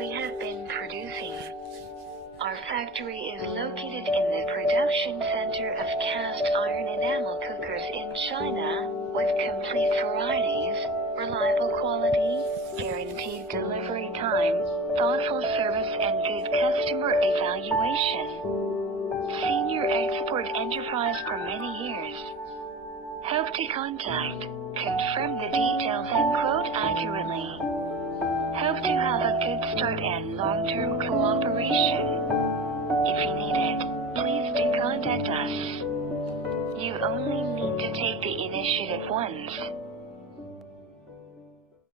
we have been producing. Our factory is located in the production center of cast iron enamel cookers in China, with complete varieties, reliable quality, guaranteed delivery time, thoughtful service and good customer evaluation. Senior export enterprise for many years. Hope to contact, confirm the details and quote accurately. Hope to have a good start and long-term cooperation. If you need it, please do contact us. You only need to take the initiative once.